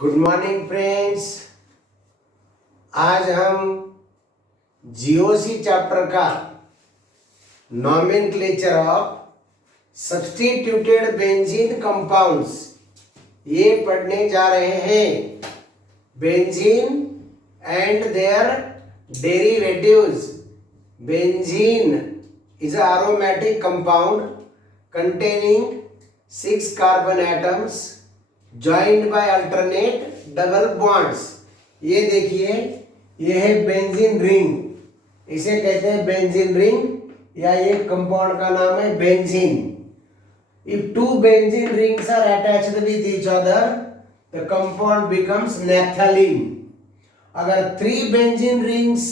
Good morning friends. आज हम GOC chapter का nomenclature of substituted benzene compounds ये पढ़ने जा रहे हैं। Benzene and their derivatives. Benzene is an aromatic compound containing 6 carbon atoms joined by alternate double bonds। ये देखिए, ये है बेंजीन रिंग, इसे कहते हैं बेंजीन रिंग या ये कंपाउंड का नाम है benzene. If two benzene rings are attached with each other, the compound becomes naphthalene। अगर 3 बेंजीन रिंग्स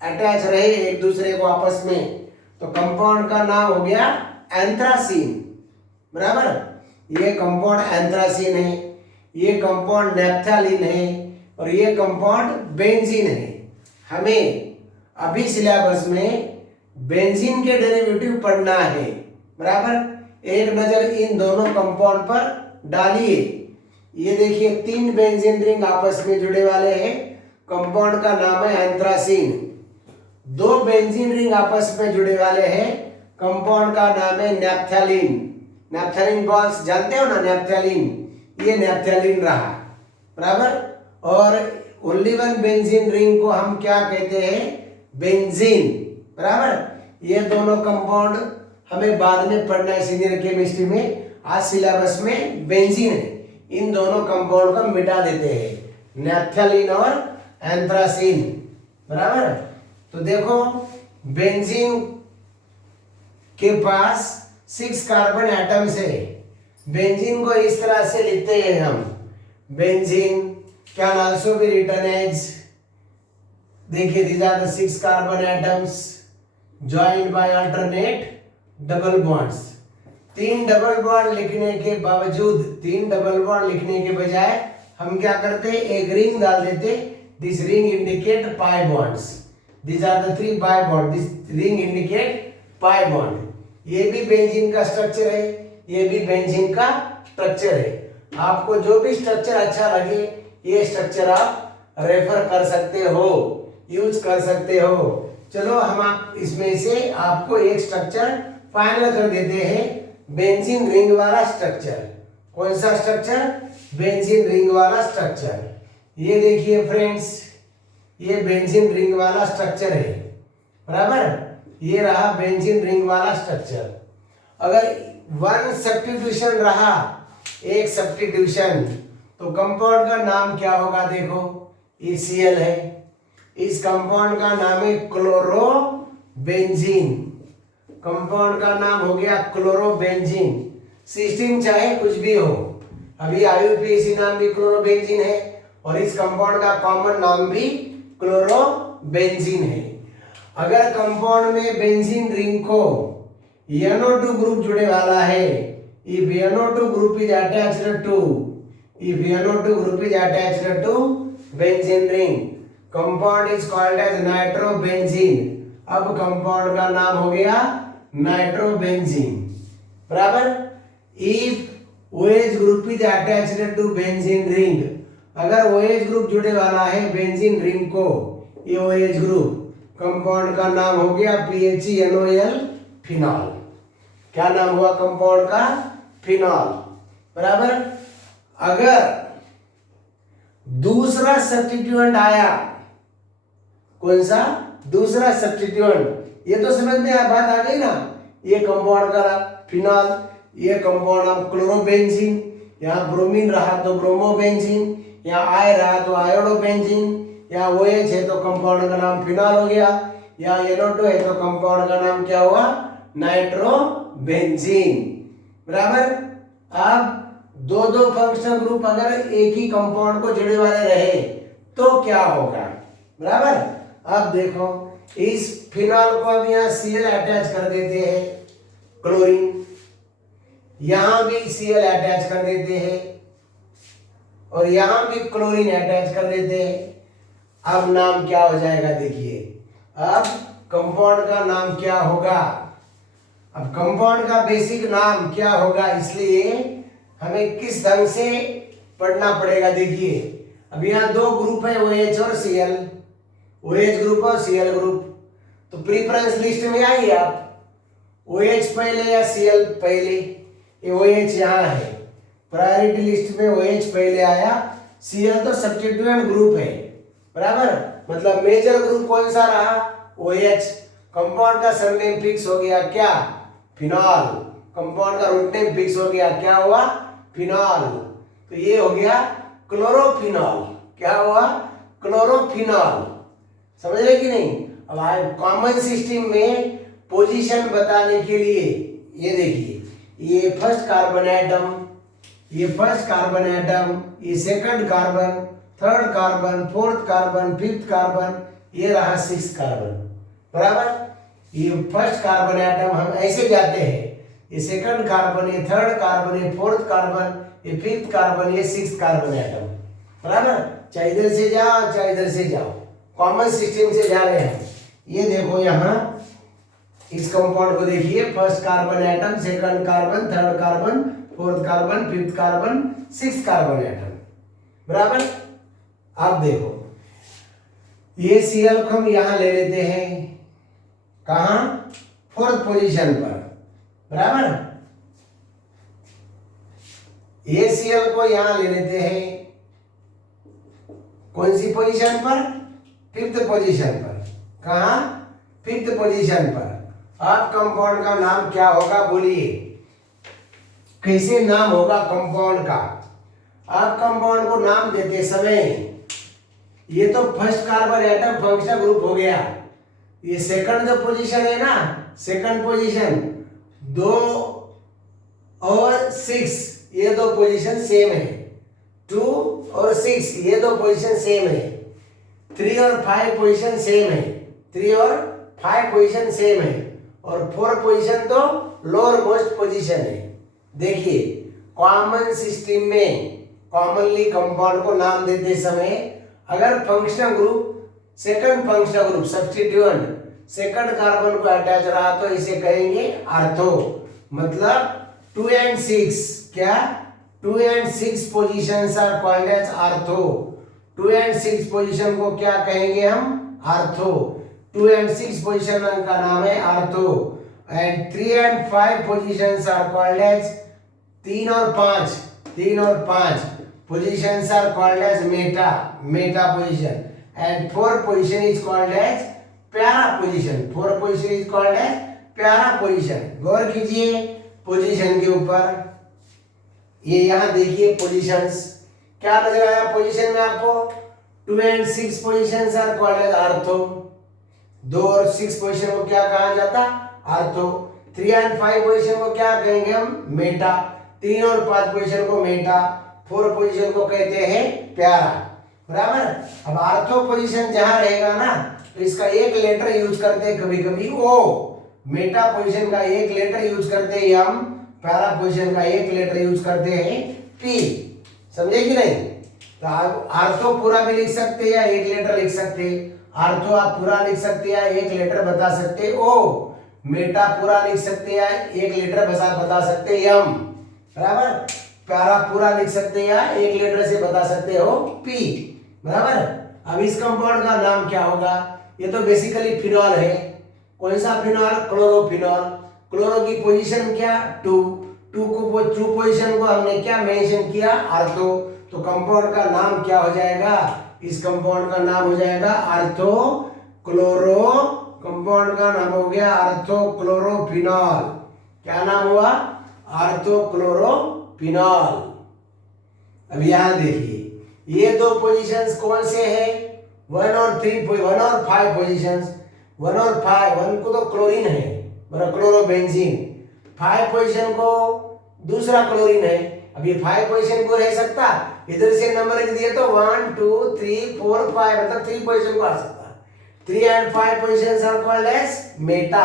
अटैच रहे एक दूसरे को आपस में तो कंपाउंड का नाम हो गया एंथ्रासीन। बराबर, ये कंपाउंड एंथ्रासीन है, ये कंपाउंड नैप्थेलीन है और ये कंपाउंड बेंजीन है। हमें अभी सिलेबस में बेंजीन के डेरिवेटिव पढ़ना है। बराबर, एक नजर इन दोनों कंपाउंड पर डालिए। ये देखिए, 3 बेंजीन रिंग आपस में जुड़े वाले हैं, कंपाउंड का नाम है एंथ्रासीन। 2 बेंजीन रिंग आपस में जुड़े वाले हैं, कंपाउंड का नाम है नैप्थेलीन। नैप्थेलीन बॉल्स जानते हो ना, नैप्थेलीन, ये नैप्थेलीन रहा। बराबर, और ओनली वन बेंजीन रिंग को हम क्या कहते हैं? बेंजीन। बराबर, ये दोनों कंपाउंड हमें बाद में पढ़ना है सीनियर केमिस्ट्री में। आज सिलेबस में बेंजीन है, इन दोनों कंपाउंड को मिटा देते हैं, नैप्थेलीन और एंथ्रासीन। बराबर, तो देखो, बेंजीन के पास 6 कार्बन एटम्स है। बेंजीन को इस तरह से लिखते हैं हम, benzene can also be written as, देखिए, these are the 6 carbon atoms joined by alternate double bonds. 3 double bond लिखने के बावजूद, 3 डबल बॉन्ड लिखने के बजाय हम क्या करते, एक रिंग डाल देते। This ring indicate pi bonds, these are the 3 pi bond, this ring indicate pi bond। ये भी बेंजीन का स्ट्रक्चर है, ये भी बेंजीन का स्ट्रक्चर है। आपको जो भी स्ट्रक्चर अच्छा लगे ये स्ट्रक्चर आप रेफर कर सकते हो, यूज कर सकते हो। चलो, हम इसमें से आपको एक स्ट्रक्चर फाइनल कर देते हैं, बेंजीन रिंग वाला स्ट्रक्चर। कौन सा स्ट्रक्चर? बेंजीन रिंग वाला स्ट्रक्चर। ये देखिए फ्रेंड्स, ये बेंजीन रिंग वाला स्ट्रक्चर है। बराबर, ये रहा बेंजीन रिंग वाला स्ट्रक्चर। अगर 1 सब्स्टिट्यूशन रहा, एक सब्स्टिट्यूशन, तो कंपाउंड का नाम क्या होगा? देखो, ये Cl है, इस कंपाउंड का नाम है क्लोरोबेंजीन। कंपाउंड का नाम हो गया क्लोरोबेंजीन। सिस्टीन चाहे कुछ भी हो, अभी IUPAC नाम भी क्लोरोबेंजीन है और इस कंपाउंड का कॉमन नाम भी क्लोरोबेंजीन है। अगर कंपाउंड में बेंजीन रिंग को NO2 ग्रुप जुड़े वाला है, if NO2 group is attached to benzene ring, compound is called as nitrobenzene। अब कंपाउंड का नाम हो गया नाइट्रोबेंजीन। बराबर, if OH group is attached to benzene ring, अगर OH ग्रुप जुड़े वाला है बेंजीन रिंग को, ये OH ग्रुप, कंपाउंड का नाम हो गया PHNOL, फिनॉल। क्या नाम हुआ कंपाउंड का? फिनॉल। बराबर, अगर दूसरा सब्स्टिट्यूएंट आया, कौन सा? दूसरा सब्स्टिट्यूएंट। ये तो समझ में बात आ गई ना, ये कंपाउंड का फिनॉल, ये कंपाउंड नाम क्लोरोबेंजीन, यहाँ ब्रोमीन रहा तो ब्रोमोबेंजीन, यहाँ आय रहा तो आयोडोबेंजीन, यहाँ OH है तो कंपाउंड का नाम फिनॉल हो गया, यहाँ NO2 है तो कंपाउंड का नाम क्या हुआ? नाइट्रोबेंजीन। बराबर, अब दो फंक्शनल ग्रुप अगर एक ही कंपाउंड को जुड़े वाले रहे तो क्या होगा? बराबर, अब देखो, इस फिनॉल को अब यहाँ Cl अटैच कर देते हैं, क्लोरीन, यहाँ भी Cl अटैच कर देते हैं और यहां भी क्लोरीन अटैच कर देते हैं। अब नाम क्या हो जाएगा? देखिए, अब कंपाउंड का नाम क्या होगा? अब कंपाउंड का बेसिक नाम क्या होगा? इसलिए हमें किस ढंग से पढ़ना पड़ेगा। देखिए अब यहाँ दो ग्रुप है, OH और Cl, OH ग्रुप और Cl ग्रुप। तो प्रीफरेंस लिस्ट में आइए आप, OH पहले या Cl पहले। ये OH यहाँ है, प्रायोरिटी लिस्ट में OH पहले आया, Cl तो सब्स्टिट्यूएंट ग्रुप है, बराबर। मतलब मेजर ग्रुप कौन सा रहा? OH। कंपाउंड का सरनेम फिक्स हो गया क्या? फिनॉल। कंपाउंड का रूट नेम फिक्स हो गया, क्या हुआ? फिनॉल। तो ये हो गया क्लोरोफिनॉल। क्या हुआ? क्लोरोफिनॉल। समझ रहे कि नहीं? अब कॉमन सिस्टम में पोजीशन बताने के लिए ये देखिए, ये फर्स्ट कार्बन एटम, ये फर्स्ट कार्बन एटम, ये second carbon, third carbon, fourth carbon, fifth carbon, ये रहा सिक्स्थ कार्बन, बराबर। ये फर्स्ट कार्बन एटम हम ऐसे जाते हैं, ये सेकंड कार्बन, ये थर्ड कार्बन, ये फोर्थ कार्बन, ये फिफ्थ कार्बन, ये सिक्स्थ कार्बन एटम, बराबर। चाहे इधर से जाओ चाहे इधर से जाओ, कॉमन सिस्टम से जा रहे हैं। ये देखो यहाँ इस कंपाउंड को देखिए, first carbon atom, second carbon, third carbon, fourth carbon, fifth carbon, sixth carbon atom, बराबर। अब देखो ये Cl को हम यहां ले लेते हैं, कहां? फोर्थ पोजीशन पर, बराबर। ये Cl को यहां ले लेते हैं, कौन सी पोजीशन पर? फिफ्थ पोजीशन पर। कहां? फिफ्थ पोजीशन पर। अब कंपाउंड का नाम क्या होगा बोलिए, कैसे नाम होगा कंपाउंड का? अब कंपाउंड को नाम देते समय ये तो first carbon atom functional group हो गया, ये सेकंड जो पोजीशन है ना, सेकंड पोजीशन 2 और 6, ये दो पोजीशन सेम है। 2 और 6 ये दो पोजीशन सेम है। 3 और 5 पोजीशन सेम है, 3 और 5 पोजीशन सेम है। और 4 पोजीशन तो लोअर मोस्ट पोजीशन है। देखिए कॉमन सिस्टम में कॉमनली कंपाउंड को नाम देते समय अगर functional group, second functional group substituent second carbon को अटैच रहा तो इसे कहेंगे आर्थो। मतलब 2 and 6, क्या? 2 and 6 positions are called as ortho. 2 and 6 position को क्या कहेंगे हम? आर्थो। 2 and 6 पोजीशन का नाम है ortho. And 3 and 5 positions are called as, 3 और 5 positions are called as meta position, and 4 position is called as para position। 4 position is called as para position। गौर कीजिए position के ऊपर। ये यहाँ देखिए पोजीशंस, क्या नजर आया पोजीशन में आपको? 2 and 6 positions are called as ortho. 2 और 6 पोजीशन को क्या कहा जाता? आर्थो। 3 and 5 पोजीशन को क्या कहेंगे हम? मेटा। 3 और 5 पोजीशन को मेटा, 4 पोजीशन को कहते हैं प्यारा, बराबर। अब आर्थो पोजीशन जहां रहेगा ना तो इसका एक लेटर यूज करते हैं कभी कभी O, मेटा पोजीशन का एक लेटर यूज करते हैं M, प्यारा पोजीशन का एक लेटर यूज करते हैं P। समझे कि नहीं? तो आप आर्थो पूरा भी लिख सकते हैं या एक लेटर लिख सकते हैं। आर्थो आप पूरा लिख सकते हैं या एक लेटर बता सकते हैं O। मेटा पूरा लिख सकते हैं, एक लेटर बता सकते हैं M, बराबर। प्यारा पूरा लिख सकते हैं या एक लेटर से बता सकते हो P, बराबर। अब इस कंपाउंड का नाम क्या होगा? ये तो बेसिकली फिनॉल है। कौन सा फिनॉल? क्लोरोफिनॉल। क्लोरो की पोजीशन क्या? 2 पोजीशन को हमने क्या मेंशन किया? आर्थो। तो कंपाउंड का नाम क्या हो जाएगा? इस कंपाउंड का नाम हो जाएगा आर्थो क्लोरो। कंपाउंड का नाम हो गया आर्थो क्लोरोफिनॉल। क्या नाम हुआ? Ortho chlorophenol. अब यहां देखिए ये दो पोजीशंस कौन से हैं? 1 और 5 पोजीशंस। 1 और 5, 1 को तो क्लोरीन है, क्लोरोबेंजीन। 5 पोजीशन को दूसरा क्लोरीन है। अब ये 5 पोजीशन को रह सकता, इधर से नंबर दिए तो 1 2 3 4 5, मतलब 3 पोजीशन को आ सकता। 3 and 5 positions are called as meta।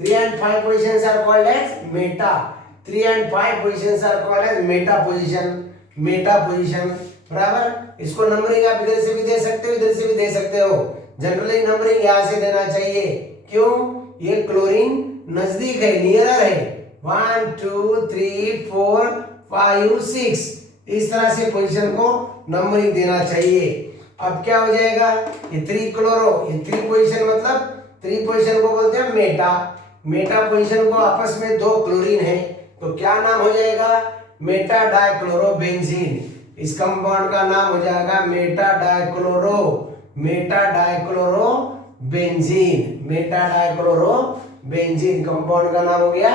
3 and 5 positions are called as meta। 3 and 5 positions are called as meta position, बराबर। इसको नंबरिंग आप इधर से भी दे सकते हो, इधर से भी दे सकते हो। जनरली नंबरिंग यहां से देना चाहिए, क्यों? ये क्लोरीन नजदीक है, नियरर है। 1 2 3 4 5 6, इस तरह से पोजीशन को नंबरिंग देना चाहिए। अब क्या हो जाएगा, ये 3 क्लोरो, ये 3 पोजीशन मतलब 3 पोजीशन को बोलते हैं मेटा। मेटा पोजीशन को आपस में 2 क्लोरीन है, तो क्या नाम हो जाएगा, मेटा डाइक्लोरोबेंजीन। इस कंपाउंड का नाम हो जाएगा Meta dichlorobenzene. Meta dichlorobenzene compound का नाम हो गया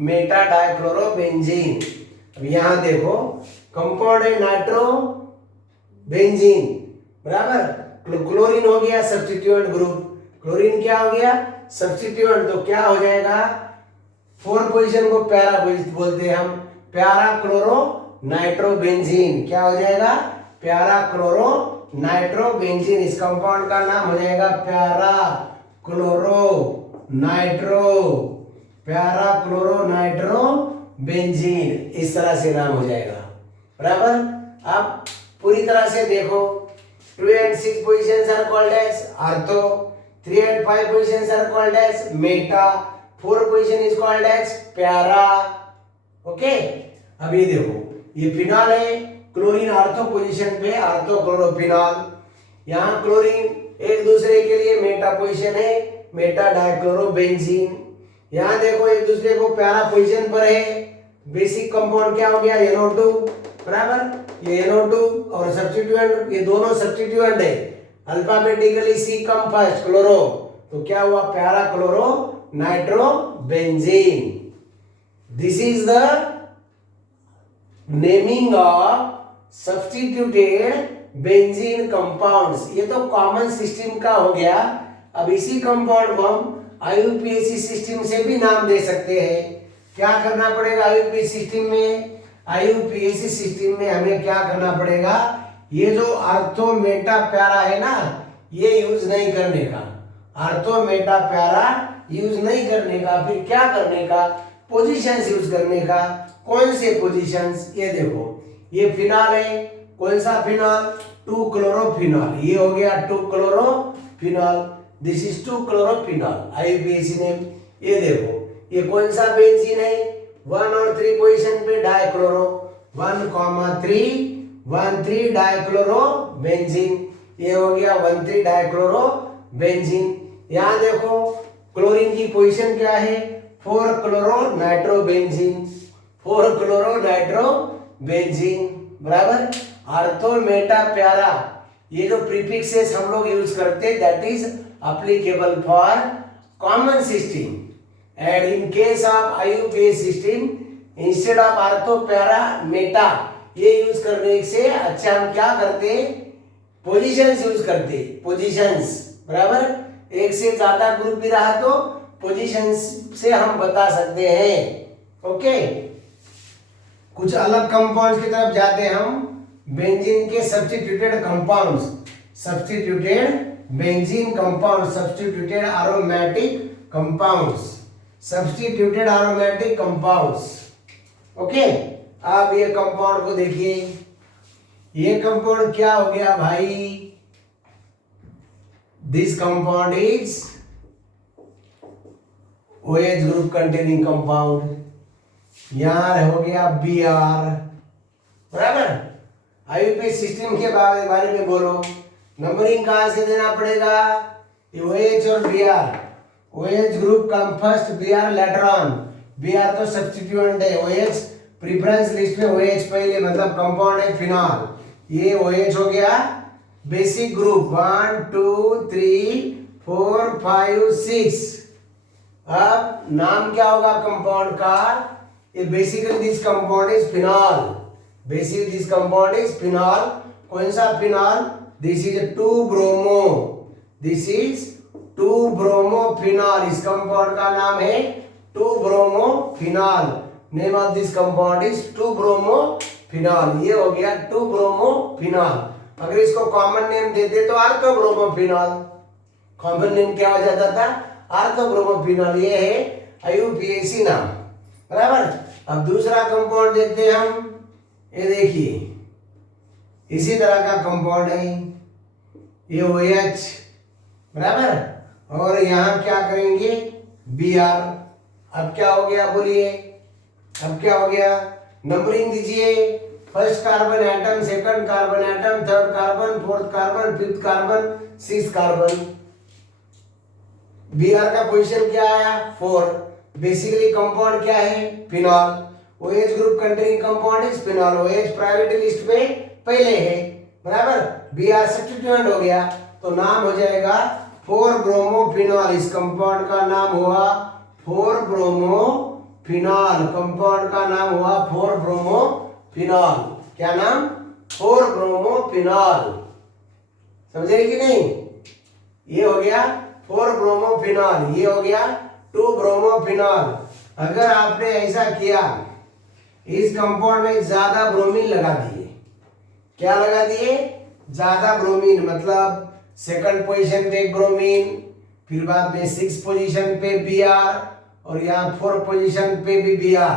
मेटा डाइक्लोरोबेंजीन। अब यहां देखो कंपाउंड है नाइट्रोबेंजीन, बराबर। क्लोरीन हो गया सब्स्टिट्यूएंट ग्रुप, क्लोरीन क्या हो गया, सब्स्टिट्यूएंट। तो क्या हो जाएगा, 4 पोजीशन को पैरा बोलते हैं हम, प्यारा क्लोरो नाइट्रोबेंजीन। क्या हो जाएगा, प्यारा क्लोरो नाइट्रोबेंजीन। इस कंपाउंड का नाम हो जाएगा प्यारा क्लोरो नाइट्रोबेंजीन। इस तरह से नाम हो जाएगा, बराबर। अब पूरी तरह से देखो, 2 and 6 positions are called as ortho, 3 and 5 positions are called as meta, 4 position is called as para। Okay, अब ये देखो, ये फिनॉल है, क्लोरीन ऑर्थो पोजीशन पे, ऑर्थो क्लोरोफिनॉल। यहाँ क्लोरीन एक दूसरे के लिए मेटा पोजीशन है, मेटा डाइक्लोरोबेंजीन। यहाँ देखो एक दूसरे को पैरा पोजीशन पर है। बेसिक कंपाउंड क्या हो गया, NO2, बराबर। ये NO2 और सब्स्टिट्यूएंट, ये दोनों सब्स्टिट्यूएंट है। Alphabetically C come first, chloro, तो क्या हुआ, para chloro nitrobenzene. This is the naming of substituted benzene compounds. ये तो कॉमन सिस्टम का हो गया। अब इसी कंपाउंड को हम IUPAC सिस्टम से भी नाम दे सकते हैं। क्या करना पड़ेगा IUPAC सिस्टम में, IUPAC सिस्टम में हमें क्या करना पड़ेगा, ये जो ऑर्थो मेटा प्यारा है ना, ये यूज नहीं करने का, ऑर्थो मेटा प्यारा यूज नहीं करने का। फिर क्या करने का, पोजीशंस यूज करने का। कौन से पोजीशंस, ये देखो, ये फिनॉल है, कौन सा फिनॉल, 2 क्लोरोफिनॉल। ये हो गया 2 chlorophenol, this is 2 chlorophenol, IUPAC name. ये देखो, ये कौन सा बेंजीन है, 1 और 3 पोजीशन पे डाइक्लोरो, 1,3 डाइक्लोरो बेंजीन। ये हो गया 1,3 डाइक्लोरो बेंजीन। यहाँ देखो क्लोरीन की पोजीशन क्या है, 4 क्लोरो नाइट्रोबेंजीन, 4 क्लोरो नाइट्रोबेंजीन, बराबर। ऑर्थो मेटा प्यारा, ये जो प्रीफिक्सेस हम लोग यूज करते, that is applicable for common system. And in case of IUPAC system, instead of ortho प्यारा मेटा, ये यूज करने से अच्छा हम क्या करते, पोजीशंस यूज करते, पोजीशंस, बराबर। एक से ज्यादा ग्रुप भी रहा तो पोजीशंस से हम बता सकते हैं। ओके, कुछ अलग कंपाउंड्स की तरफ जाते हैं हम। बेंजीन के substituted compounds, substituted benzene compound, substituted aromatic compounds, substituted aromatic compounds. Okay, अब ये कंपाउंड को देखिए, ये कंपाउंड क्या हो गया भाई, this compound is OH group containing compound. यहां हो गया Br, बराबर। IUPAC सिस्टम के बारे में बोलो, नंबरिंग कहां से देना पड़ेगा, OH और Br। OH group come first, Br later on. Br तो सब्स्टिट्यूएंट है, OH प्रेफरेंस लिस्ट में OH पहले, मतलब कंपाउंड है फिनॉल। ये OH हो गया बेसिक ग्रुप, 1 2 3 4 5 6। अब नाम क्या होगा कंपाउंड का, ये basically this compound is phenol, basically this compound is phenol. कौन सा phenol, this is 2 bromo, this is 2 bromo phenol. इस कंपाउंड का नाम है 2 bromo phenol. Name of this compound is 2 bromo phenol. ये हो गया 2 ब्रोमो फिनॉल। अगर इसको कॉमन नेम देते तो ortho bromo phenol, common name क्या हो जाता था, ऑर्थो ब्रोमो फिनॉल। ये है IUPAC नाम, बराबर। अब दूसरा कंपाउंड देखते हैं हम, ये देखिए इसी तरह का कंपाउंड है, ये OH, बराबर। और यहाँ क्या करेंगे, Br। अब क्या हो गया बोलिए, अब क्या हो गया, नंबरिंग दीजिए, first carbon atom, second carbon atom, third carbon, fourth carbon, fifth carbon, six carbon. Br का पोजीशन क्या आया 4। बेसिकली कंपाउंड क्या है phenol. OH group containing compound is phenol. OH priority list में पहले है बराबर। Br सब्स्टिट्यूएंट हो गया तो नाम हो जाएगा 4 ब्रोमोफिनॉल। इस कंपाउंड का नाम हुआ 4 ब्रोमोफिनॉल। कंपाउंड का नाम हुआ 4 ब्रोमोफिनॉल। क्या नाम 4 ब्रोमोफिनॉल। समझे कि नहीं। ये हो गया 4 ब्रोमोफिनॉल, ये हो गया 2 ब्रोमोफिनॉल। अगर आपने ऐसा किया इस कंपाउंड में ज्यादा ब्रोमीन लगा दिए, क्या लगा दिए ज्यादा ब्रोमीन, मतलब सेकंड पोजीशन पे ब्रोमीन, फिर बाद में 6 पोजीशन पे Br और यहाँ 4 पोजीशन पे भी Br।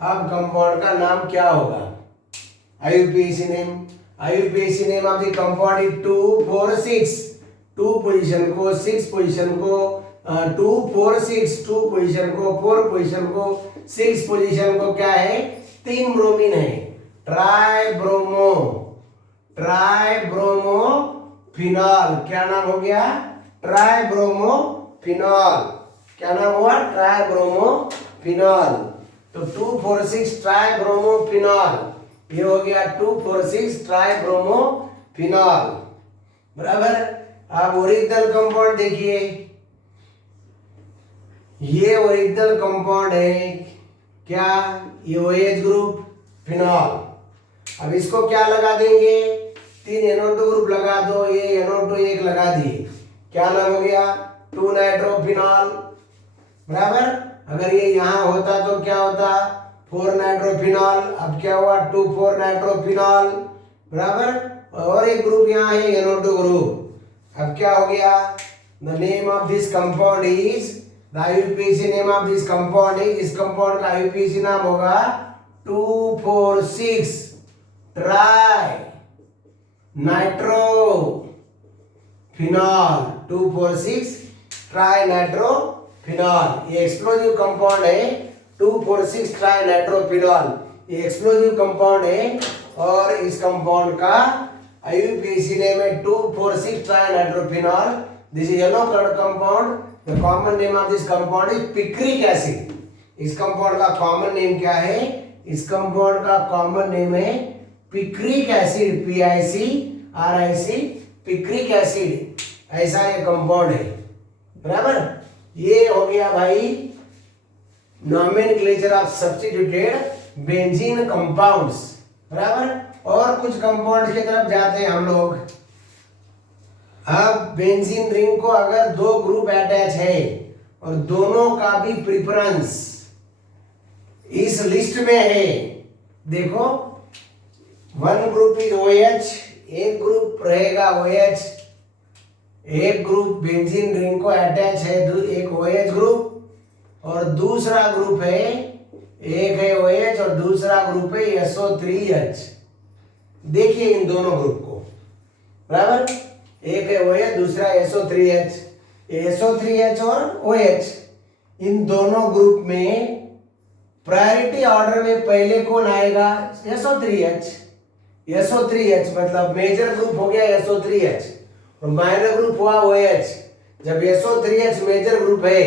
अब कंपाउंड का नाम क्या होगा IUPAC name. IUPAC name of the compound is 2 4 6। 2 position को 6 पोजीशन को 2 4 6, 2 पोजीशन को 4 पोजीशन को 6 पोजीशन को क्या है 3 ब्रोमीन है। Tribromo, tribromophenol. क्या नाम हो गया ट्राइब्रोमोफिनॉल। क्या नाम हुआ ट्राइब्रोमोफिनॉल। तो 2 4 6 ट्राइब्रोमोफिनॉल, ये हो गया 2 4 6 ट्राइब्रोमोफिनॉल बराबर। अब ओरिजिनल कंपाउंड देखिए, ये ओरिजिनल कंपाउंड है क्या, ये OH ग्रुप फिनॉल। अब इसको क्या लगा देंगे 3 NO2 ग्रुप लगा दो, ये NO2 एक लगा दिए, क्या नाम हो गया 2 नाइट्रोफिनॉल बराबर। अगर ये यहाँ होता तो क्या होता 4 नाइट्रोफिनॉल। अब क्या हुआ 2 4 नाइट्रोफिनॉल बराबर। और एक ग्रुप यहाँ है NO2 ग्रुप। अब क्या हो गया the name of this compound is, the IUPAC name of this compound is, इस कंपाउंड का IUPAC नाम होगा 2 4 6 ट्राई नाइट्रोफिनॉल। 2 4 6 try nitrophenol. ये एक्सप्लोजिव कंपाउंड है 2 4 6 ट्राई नाइट्रोफिनॉल। ये एक्सप्लोजिव कंपाउंड है और इस कंपाउंड का IUPAC name है 2 4 6 trianitrophenol. This is yellow colored compound. The common name of this compound is picric acid. इस कंपाउंड का कॉमन नेम क्या है, इस कंपाउंड का कॉमन नेम है picric acid, PICRIC, picric acid. ऐसा ये कंपाउंड है बराबर। ये हो गया भाई nomenclature of substituted benzene compounds बराबर। और कुछ कंपाउंड की तरफ जाते हैं हम लोग। अब बेंजीन रिंग को अगर 2 ग्रुप अटैच है और दोनों का भी प्रेफरेंस इस लिस्ट में है, देखो 1 ग्रुप इज OH, एक ग्रुप रहेगा OH, एक ग्रुप बेंजीन रिंग को अटैच है एक OH ग्रुप और दूसरा ग्रुप है, एक है OH और दूसरा ग्रुप है SO3H। देखिए इन दोनों ग्रुप को बराबर, एक है OH दूसरा SO3H। SO3H और OH इन दोनों ग्रुप में प्रायोरिटी ऑर्डर में पहले कौन आएगा SO3H। SO3H मतलब मेजर ग्रुप हो गया SO3H और माइनर ग्रुप हुआ OH। जब SO3H मेजर ग्रुप है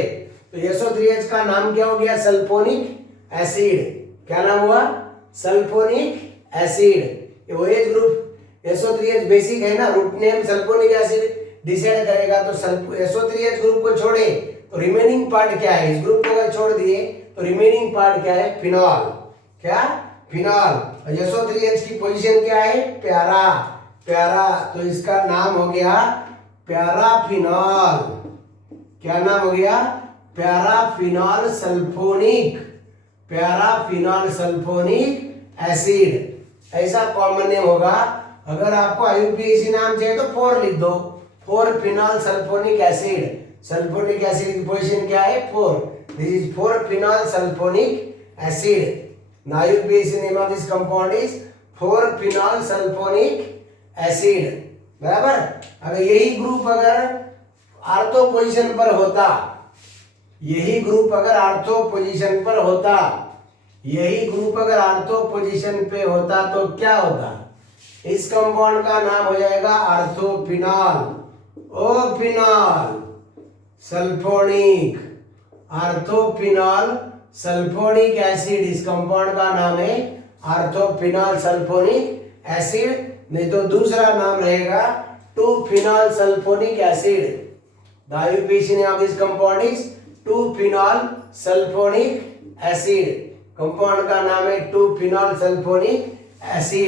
तो SO3H का नाम क्या हो गया सल्फोनिक एसिड। क्या नाम हुआ sulphonic acid. OH group SO3H basic है ना, root name sulphonic acid decide करेगा। तो SO3H ग्रुप को छोड़े तो रिमेनिंग पार्ट क्या है, इस ग्रुप को अगर छोड़ दिए तो रिमेनिंग पार्ट क्या है फिनॉल। क्या फिनॉल। SO3H की पोजीशन क्या है प्यारा, प्यारा, तो इसका नाम हो गया प्याराफिनॉल। क्या नाम हो गया प्याराफिनॉल सल्फोनिक, प्याराफिनॉल सल्फोनिक एसिड। ऐसा कॉमन नेम होगा। अगर आपको IUPAC नाम चाहिए तो 4 लिख दो, 4 phenol sulphonic acid. Sulphonic acid की पोजीशन क्या है 4। This is 4 phenol sulphonic acid. Now IUPAC name of this compound is 4 phenol sulfonic acid बराबर। अगर यही ग्रुप अगर आर्थो पोजीशन पर होता, यही ग्रुप अगर आर्थो पोजीशन पर होता, यही ग्रुप अगर आर्थो पोजीशन पे होता तो क्या होता? इस कंपाउंड का नाम हो जाएगा आर्थोफिनॉल, ओफिनॉल सल्फोनिक, आर्थोफिनॉल सल्फोनिक एसिड। इस कंपाउंड का नाम है आर्थोफिनॉल सल्फोनिक एसिड, नहीं तो दूसरा नाम रहेगा two phenol sulphonic acid. The IUPAC name of this compound is two phenol sulphonic acid. Compound का नाम है 2-फिनॉल सल्फोनिक एसिड।